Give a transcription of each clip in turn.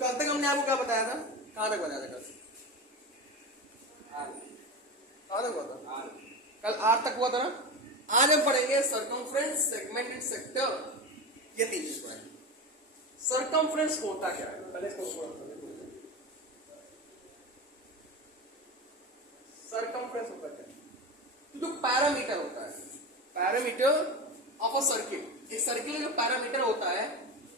कल तक हमने आपको क्या बताया था, कहाँ तक बताया था कल? कहाँ तक हुआ था? कल आर तक हुआ था ना। आज हम पढ़ेंगे सर्कमफ्रेंस, सेगमेंट एंड सेक्टर, ये तीन चीज पढ़ेंगे। सर्कमफ्रेंस होता क्या है, पहले इसको सर्कमफ्रेंस होता क्या है? तो जो पैरामीटर होता है, पैरामीटर ऑफ अ सर्किल, एक सर्किल का जो पैरामीटर होता है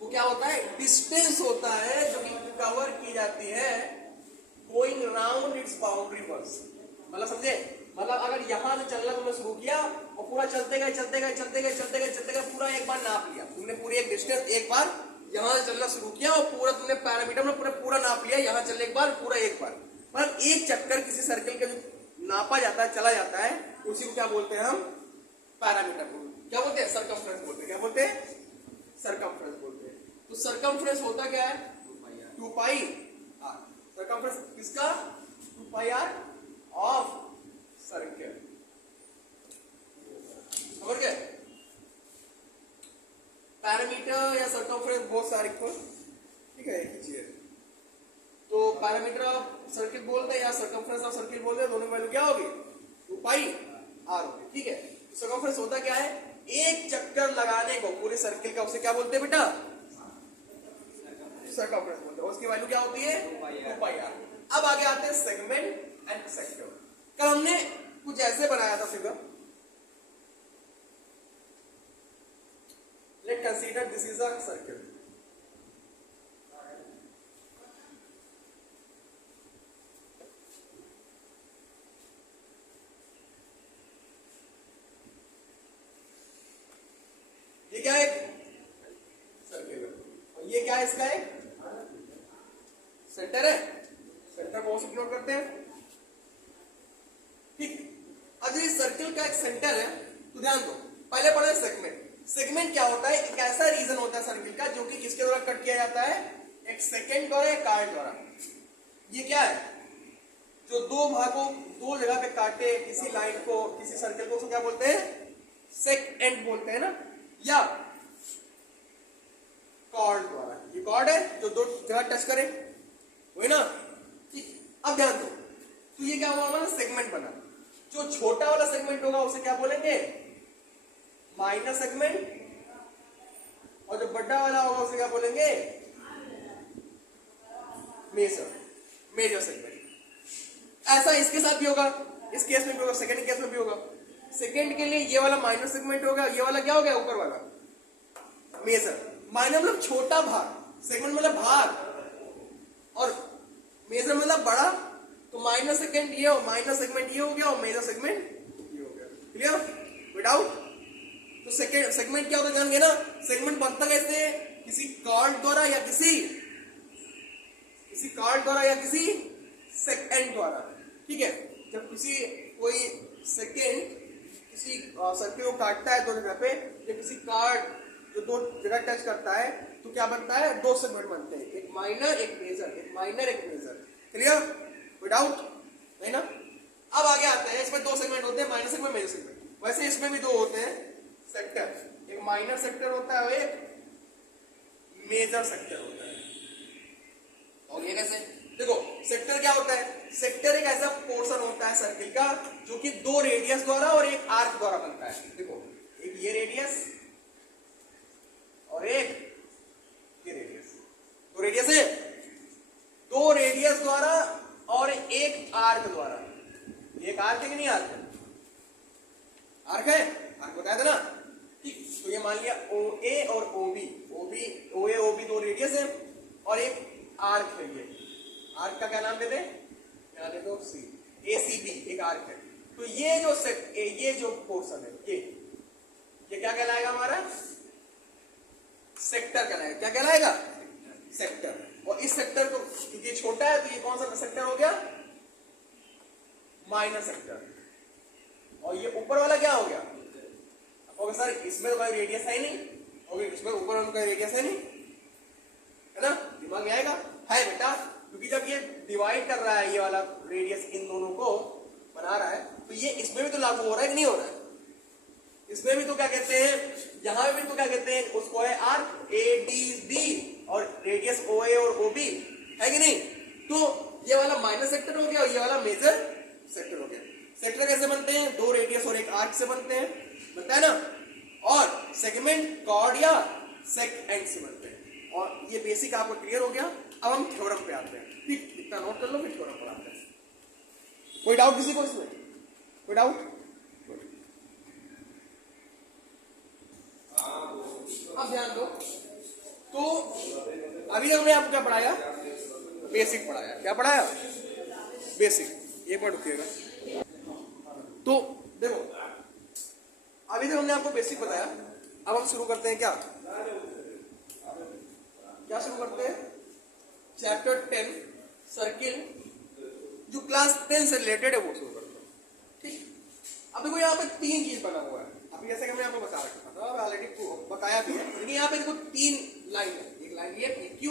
वो क्या होता है? डिस्टेंस होता है जो कि कवर की जाती है गोइंग राउंड इट्स बाउंड्री वर्स। मतलब समझे, मतलब अगर यहां से चलना तुमने शुरू किया और पूरा चलते गए चलते गए चलते गए चलते गए चलते गए, पूरा एक बार नाप लिया तुमने, पूरी एक डिस्टेंस एक बार यहां से चलना शुरू किया और पूरा तुमने पैरामीटर में पूरा नाप लिया, यहां चलने एक बार पूरा एक बार, मतलब एक चक्कर किसी सर्किल का जो नापा जाता है, चला जाता है, उसी को क्या बोलते हैं हम? पैरामीटर बोलते हैं। क्या बोलते हैं? सर्कमफ्रेंस बोलते हैं। क्या बोलते हैं? सर्कमफ्रेंस बोलते हैं। तो सर्कमफ्रेंस होता क्या है? 2 पाई आर। सर्कमफ्रेंस किसका? 2 पाई आर ऑफ सर्किल। समझ गए? पैरामीटर या सर्कमफ्रेंस बहुत सारे को, ठीक है, एक ही चीज है। तो पैरामीटर ऑफ सर्किल बोलते हैं या सर्कमफ्रेंस ऑफ सर्किल बोलते हैं, दोनों की वैल्यू क्या होगी? 2 पाई आर होगी, ठीक है। सर्कमफ्रेंस होता क्या है? एक चक्कर लगाने को पूरे सर्किल का, उसे क्या बोलते हैं बेटा? सर्कमफ्रेंस बोलते हैं। उसकी वैल्यू क्या होती है? 2 पाई आर। अब आगे आते हैं सेगमेंट एंड सेक्टर। कल हमने कुछ ऐसे बनाया था figure. Late consider this is a circle. ये क्या है? सर्किल। और ये क्या है? इसका एक सेंटर है। सेंटर को इग्नोर करते हैं, ठीक। अब इस सर्किल का एक सेंटर है, तो ध्यान दो, पहले पढ़े सेगमेंट। सेगमेंट क्या होता है? एक ऐसा रीजन होता है सर्किल का जो कि किसके द्वारा कट किया जाता है? एक सेकेंड द्वारा, एक कार्ड द्वारा। ये क्या है? जो दो भागों, दो जगह पे काटे किसी लाइन को, किसी सर्किल को, उसको क्या बोलते हैं? सेगमेंट बोलते हैं ना। या कॉर्ड द्वारा, ये कॉर्ड है जो दो जगह टच करे, वही ना, ठीक। अब ध्यान दो, तो ये क्या हुआ? हमारा सेगमेंट बना। जो छोटा वाला सेगमेंट होगा उसे क्या बोलेंगे? Minor segment. और जो बड़ा वाला होगा उसे क्या बोलेंगे? Major segment. ऐसा इसके साथ भी होगा, इस केस में भी होगा, सेकंड केस में भी होगा। सेकंड के लिए ये वाला माइनर सेगमेंट होगा, ये वाला क्या हो गया? ऊपर वाला मेजर। माइनर मतलब छोटा भाग, सेगमेंट मतलब भाग, और मेजर मतलब बड़ा। तो माइनर सेगमेंट ये हो, माइनर सेगमेंट ये हो गया, और मेजर सेगमेंट ये हो गया। क्लियर? विदाउट तो सेगमेंट क्या होता है? जान गए ना? सेगमेंट बनता कैसे? किसी कॉर्ड द्वारा या किसी कॉर्ड द्वारा या किसी सेकेंड द्वारा, ठीक है। जब किसी कोई सेकेंड किसी सर्किल को काटता है दो जगह पे, जब किसी कार्ड जो दो जगह टच करता है, तो क्या बनता है? दो सेगमेंट बनते हैं, एक माइनर एक मेजर, एक माइनर एक मेजर। क्लियर? विदाउट, है ना? अब आगे आता है, इसमें दो सेगमेंट होते हैं, माइनर सेगमेंट, मेजर सेगमेंट। वैसे इसमें भी दो होते हैं सेक्टर, एक माइनर सेक्टर होता है और एक मेजर सेक्टर होता है। और ये कैसे? देखो, सेक्टर क्या होता है? सेक्टर एक ऐसा पोर्शन होता है सर्किल का जो कि दो रेडियस द्वारा और एक आर्क द्वारा बनता है। देखो, एक ये रेडियस और एक ये रेडियस, दो रेडियस है, दो रेडियस द्वारा और एक आर्क द्वारा। एक आर्क है कि नहीं? आर्क है, आर्क है, आर्क बताया था ना, ठीक। तो ये मान लिया OA और OB, OA OB दो रेडियस है और एक आर्क है। ये आर्क का क्या नाम देते हैं? यहाँ दे दो C, ACB एक आर्क है। तो ये जो पोर्शन है, ये क्या कहलाएगा? हमारा सेक्टर कहलाएगा। क्या कहलाएगा? सेक्टर। और इस सेक्टर को, क्योंकि ये छोटा है, तो ये कौन सा सेक्टर हो गया? Minor sector. और ये ऊपर वाला क्या हो गया? ओके सर, इसमें तो कोई रेडियस है नहीं, ओके, इसमें ऊपर वाला कोई रेडियस है नहीं, है ना? दिमाग में आएगा? है बेटा, क्योंकि जब ये डिवाइड कर रहा है, ये वाला रेडियस इन दोनों को बना रहा है, तो ये इसमें भी तो लागू हो रहा है कि नहीं हो रहा है? इसमें भी तो क्या कहते हैं, यहां भी तो क्या कहते हैं, उसको है आर्क ADB और रेडियस O ओ ए और ओ बी, है कि नहीं? तो ये वाला माइनर सेक्टर हो गया और ये वाला मेजर सेक्टर हो गया। सेक्टर कैसे बनते हैं? दो रेडियस और एक आर्क से बनते हैं, बनता है ना। और सेगमेंट कॉर्ड या सेक एंड से बनते हैं। और ये बेसिक आपको क्लियर हो गया। अब हम थ्योरम पे आते हैं, ठीक? इतना नोट कर लो, फिर थ्योरम पर आते हैं। कोई डाउट किसी को इसमें? कोई डाउट? अब ध्यान दो। तो अभी हमने आपको क्या पढ़ाया? बेसिक पढ़ाया। क्या पढ़ाया? बेसिक। एक बार रुकिएगा। तो देखो, अभी तक हमने आपको बेसिक बताया। अब हम शुरू करते हैं क्या? क्या शुरू करते हैं? चैप्टर 10 सर्किल, जो क्लास 10 से रिलेटेड है वो शुरू करते हैं, ठीक? अब देखो यहाँ पे तीन चीज बना हुआ है। अभी जैसे कि हमने आपको बता रखा था, ऑलरेडी बताया भी है, लेकिन यहाँ पे देखो तीन लाइन है। एक लाइन ये PQ,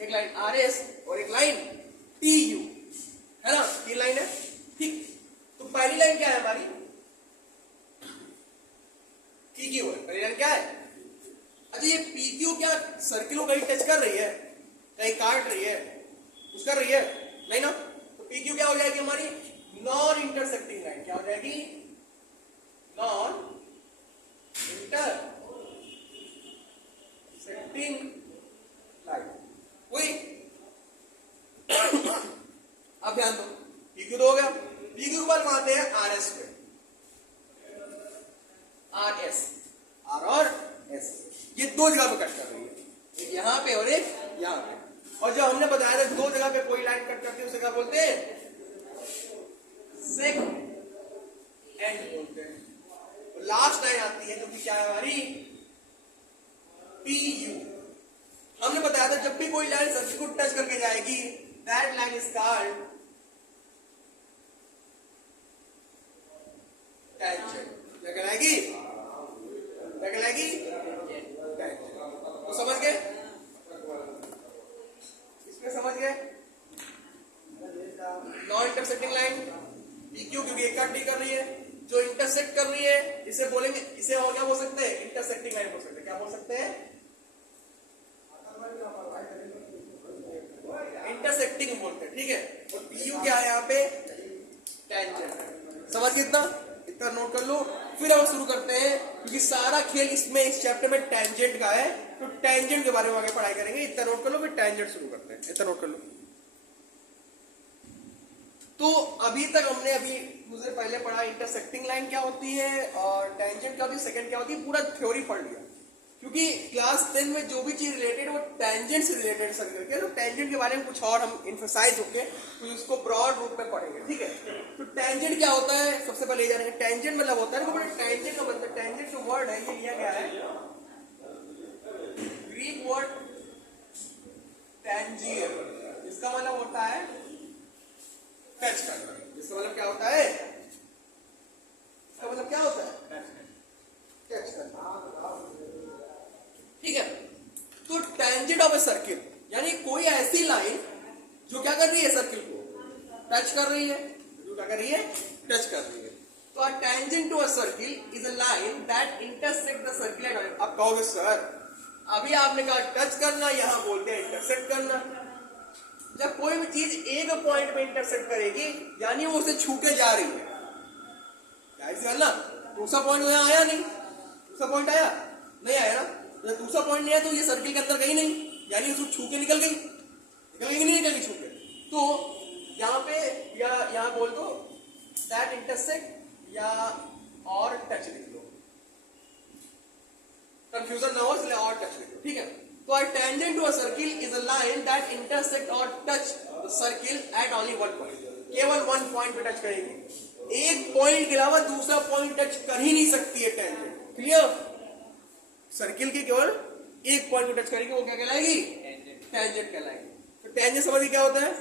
एक लाइन RS और एक लाइन TU, है ना? तीन लाइन है, ठीक? तो पहली लाइन क्या है हमारी? PQ है। पहली लाइन क्या है? अच्छा, ये PQ क्या सर्किल को कहीं टच कर रही है, कहीं काट रही है, कुछ कर रही है? नहीं ना। तो PQ क्या हो जाएगी हमारी? Non intersecting line. क्या हो जाएगी? Non intersecting line. कोई अब ध्यान दो, PQ तो हो गया। PQ के बाद आते हैं RS पे। RS, R और S, ये दो जगह पे कट कर रही है, एक यहाँ पे और एक यहाँ पे। और जो हमने बताया था दो जगह पे कोई लाइन कट करती है उसे क्या बोलते हैं? सेक एंड बोलते हैं। लास्ट लाइन आती है जो कि क्या है हमारी? PU। हमने बताया था जब भी कोई लाइन सर्किल को टच करके जाएगी, that line is called tangent. क्या कहलाएगी? क्या कहलाएगी? टेंजेंट। तो समझ गए? इसमें समझ गए? नॉन इंटरसेक्टिंग लाइन PQ, क्योंकि एक कट नहीं कर रही है। जो इंटरसेक्ट कर रही है इसे बोलेंगे, इसे और क्या बोल सकते हैं? इंटरसेक्टिंग लाइन बोल सकते हैं। क्या बोल सकते हैं? इंटरसेक्टिंग बोलते हैं, ठीक है? और PU क्या है यहाँ पे? टेंजेंट। समझ गए? इतना नोट कर लो। फिर हम शुरू करते हैं, क्योंकि सारा खेल इसमें इस चैप्टर में टेंजेंट का है, तो टेंजेंट के बारे में आगे पढ़ाई करेंगे। इतना नोट कर लो, फिर टेंजेंट शुरू करते हैं। इतना नोट कर लो। तो अभी तक हमने मुझे पहले पढ़ा इंटरसेक्टिंग लाइन क्या होती है और टेंजेंट क्या होती है, सेकंड क्या होती है, पूरा थ्योरी पढ़ लिया। क्योंकि क्लास 10 में जो भी चीज रिलेटेड वो टेंजेंट से रिलेटेड सर्किल के, तो टेंजेंट के बारे में कुछ और हम इन्फोसाइज होके तो उसको ब्रॉड रूप में पढ़ेंगे, ठीक है? तो टेंजेंट क्या होता है सबसे पहले ये जानेंगे। टेंजेंट मतलब होता है ना, टेंजेंट का मतलब, टेंजेंट जो वर्ड है ये लिया गया है ग्रीक वर्ड टेंजियल। इसका मतलब होता है टच करना। इसका मतलब क्या होता है? इसका मतलब क्या होता है? टच करना, ठीक है? तो टेंजेंट ऑफ ए सर्किल यानी कोई ऐसी लाइन जो क्या कर रही है? सर्किल को टच कर रही है। जो क्या कर रही है? टच कर रही है। तो a tangent to a circle is a line that intersect the circle at. अब कहोगे सर अभी आपने कहा टच करना, यहां बोलते हैं इंटरसेक्ट करना। जब कोई भी चीज एक पॉइंट पे इंटरसेक्ट करेगी यानी वो उसे छू के जा रही है, जाहिर ना। दूसरा पॉइंट यहां आया नहीं, दूसरा पॉइंट आया नहीं, आया ना। जब दूसरा पॉइंट नहीं आया तो ये सर्किल के अंदर गई नहीं, यानी उसको छू के निकल गई, नहीं निकल गई छू के। तो यहाँ पे या यहाँ बोल दो दैट इंटरसेक्ट या और टच लिख लो, कंफ्यूजन ना हो इसलिए और टच लिख लो, ठीक है? तो a tangent to a circle is a line that intersect or touch the circle at only one point. केवल वन पॉइंट पे टच करेगी, एक पॉइंट के अलावा दूसरा पॉइंट टच कर ही नहीं सकती है टेंजेंट। क्लियर? सर्किल की केवल एक पॉइंट पे टच करेगी, वो क्या कहलाएगी? टेंजेंट कहलाएगी। तो टेंजेंट समझिए क्या होता है?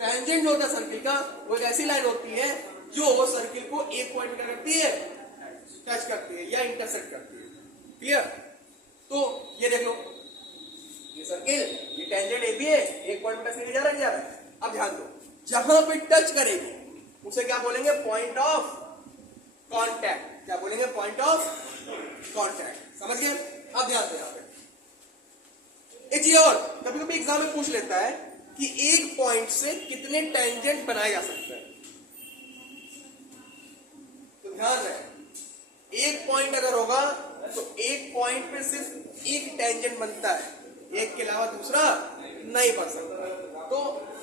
टेंजेंट जो होता है सर्किल का वो एक ऐसी लाइन होती है जो सर्किल को एक पॉइंट क्या करती है? टच करती है या इंटरसेक्ट करती है। क्लियर? तो ये देख लो, ये सर्किल, ये टेंजेंट ए भी है, एक पॉइंट पे टच जा रहा है। अब ध्यान दो, जहां पे टच करेगी उसे क्या बोलेंगे? Point of contact. क्या बोलेंगे? Point of contact. समझ गए? अब ध्यान दो, यहाँ पे एक चीज और, कभी कभी एग्जाम में पूछ लेता है कि एक पॉइंट से कितने टेंजेंट बनाए जा सकते हैं। तो ध्यान रहे, एक पॉइंट अगर होगा तो एक पॉइंट पे सिर्फ एक टेंजेंट बनता है, एक के अलावा दूसरा नहीं बन सकता। तो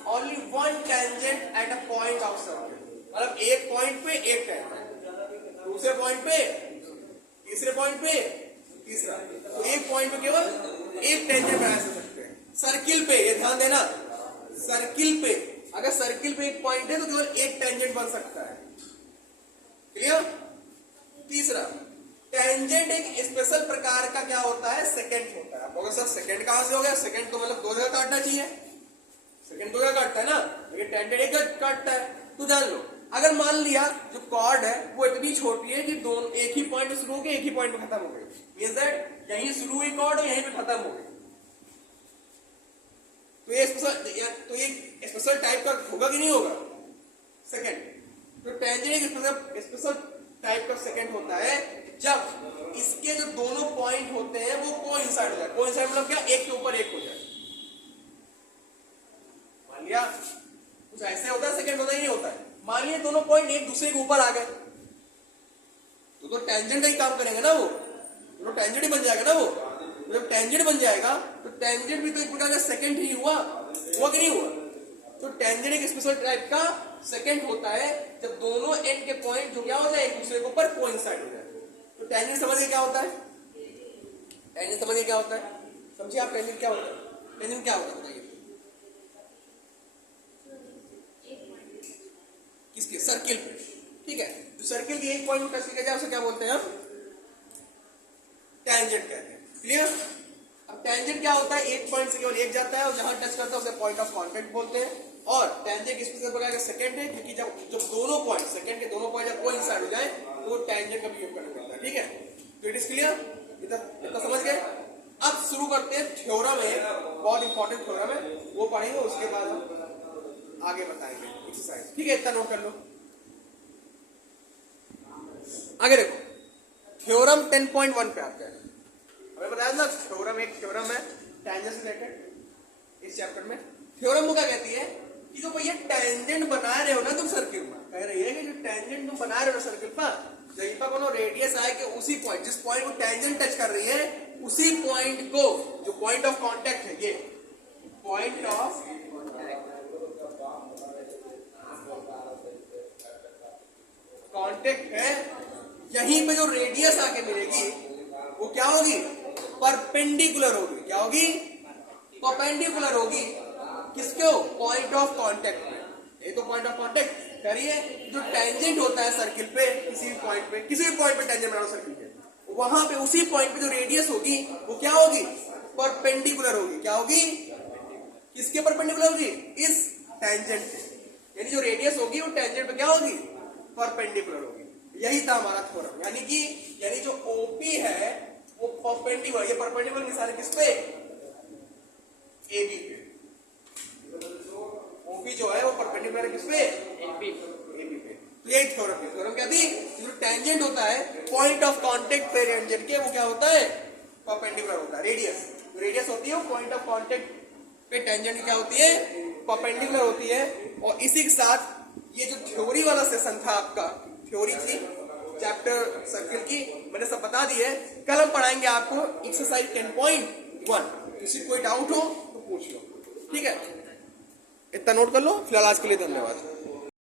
only one tangent at a point of circle, मतलब एक पॉइंट पे एक टेंजेंट, दूसरे पॉइंट पे, तीसरे पॉइंट पे तीसरा, तो एक पॉइंट पे केवल एक टेंजेंट बना सकते हैं। सर्किल पे ये ध्यान देना, सर्किल पे अगर सर्किल पे एक पॉइंट है तो केवल एक टेंजेंट बन सकता है। क्लियर? तीसरा, टेंजेंट एक स्पेशल प्रकार का क्या होता है, सेकंड होता है। आपको सर सेकंड कहां से हो गया, सेकंड तो मतलब दो जगह काटना चाहिए, सेकंड दो जगह काटता है ना, लेकिन टेंजेंट एक जगह काटता है। तो जान लो, अगर मान लिया जो कॉर्ड है वो इतनी छोटी है कि दोनों एक ही पॉइंट से शुरू हो गई, एक ही पॉइंट पे खत्म हो गई, मींस दैट यहीं शुरू हुई कॉर्ड और यहीं पे खत्म हो गई, तो ये स्पेशल टाइप का होगा कि नहीं होगा सेकंड। तो टेंजेंट एक स्पेशल टाइप का सेकंड होता है जब इसके जो दोनों पॉइंट होते हैं वो कोइंसाइड हो जाए। कोइंसाइड मतलब क्या, एक के ऊपर एक हो जाए। मान लिया कुछ ऐसे होता है, सेकंड होता ही नहीं होता है। मान लिया दोनों पॉइंट एक दूसरे के ऊपर आ गए तो टेंजेंट का ही काम करेंगे ना, वो तो टेंजेंट ही बन जाएगा ना वो। तो जब टेंजेंट बन जाएगा तो टेंजेंट भी तो एक प्रकार का सेकंड ही हुआ कि नहीं हुआ। तो टेंजेंट एक स्पेशल टाइप का सेकंड होता है जब दोनों एंड के पॉइंट जो क्या हो जाए, एक दूसरे के ऊपर कोइंसाइड हो जाए। तो टेंजेंट समझिए क्या होता है, टेंजेंट समझिए क्या होता है, समझिए आप टेंजेंट क्या होता है, टेंजेंट क्या होता है बताइए। किसके, सर्किल पे, ठीक है। तो सर्किल के एक पॉइंट को टच किया जाए उसे क्या बोलते हैं हम, टेंजेंट कहते हैं। क्लियर? अब टेंजेंट क्या होता है, एक पॉइंट से केवल एक जाता है और जहां टच करता है उसे पॉइंट ऑफ कांटेक्ट बोलते हैं। और टेंजेंट किस प्रकार का सेकंड है, क्योंकि जब दोनों पॉइंट, सेकंड के दोनों पॉइंट जब कोइंसाइड हो जाए तो वो टेंजेंट का उपयोग करना पड़ता है। ठीक है, तो इट इज क्लियर, इतना समझ गए। अब शुरू करते हैं थ्योरम है, बहुत इंपॉर्टेंट थ्योरम है, वो पढ़ेंगे, उसके बाद हम आगे बताएंगे एक्सरसाइज। ठीक है, इतना नोट कर लो। आगे देखो, थ्योरम 10.1 पे आते हैं। हमें बताया ना थ्योरम एक थ्योरम है टेंजेंट से रिलेटेड। इस चैप्टर में थ्योरम को क्या कहती है कि जो भैया टेंजेंट बना रहे हो ना तुम सर्किल में, कह रही है कि जो टेंजेंट तुम बना रहे हो सर्किल पर, जहीं पर कोनो रेडियस आए कि उसी पॉइंट, जिस पॉइंट को टेंजेंट टच कर रही है उसी पॉइंट को, जो पॉइंट ऑफ कांटेक्ट है, ये पॉइंट ऑफ कांटेक्ट है, यहीं पे जो रेडियस आके मिलेगी वो क्या होगी, परपेंडिकुलर होगी। क्या होगी, परपेंडिकुलर होगी किसको, पॉइंट ऑफ कांटेक्ट पे। ये तो पॉइंट ऑफ कांटेक्ट करिए, जो टेंजेंट होता है सर्किल पे, किसी भी पॉइंट पे, किसी भी पॉइंट पे टेंजेंट बनाओ सर्किल पे, वहां पे उसी पॉइंट पे जो रेडियस होगी वो क्या होगी, परपेंडिकुलर होगी। क्या होगी, किसके परपेंडिकुलर होगी, इस टेंजेंट पे। यानी जो रेडियस होगी वो टेंजेंट पे क्या होगी, परपेंडिकुलर होगी। यही था हमारा थ्योरम, यानी जो ओपी है वो परपेंडिकुलर, ये परपेंडिकुलर निशान है किस पे, एबी पे। ओपी जो है वो परपेंडिकुलर है किस पे, एबी पे। तो यही थ्योरम है। थ्योरम क्या थी, जो टेंजेंट होता है पॉइंट ऑफ कांटेक्ट पे टेंजेंट के, वो क्या होता है, परपेंडिकुलर होता है। रेडियस होती है वो पॉइंट ऑफ कांटेक्ट पे टेंजेंट क्या होती है, परपेंडिकुलर होती है। और इसी के साथ ये जो थ्योरी वाला सेशन था आपका, थ्योरी थी चैप्टर सर्किल की, मैंने सब बता दी है। कल हम पढ़ाएंगे आपको एक्सरसाइज 10.1। किसी कोई डाउट हो तो पूछ लो, ठीक है। इतना नोट कर लो। फिलहाल आज के लिए धन्यवाद।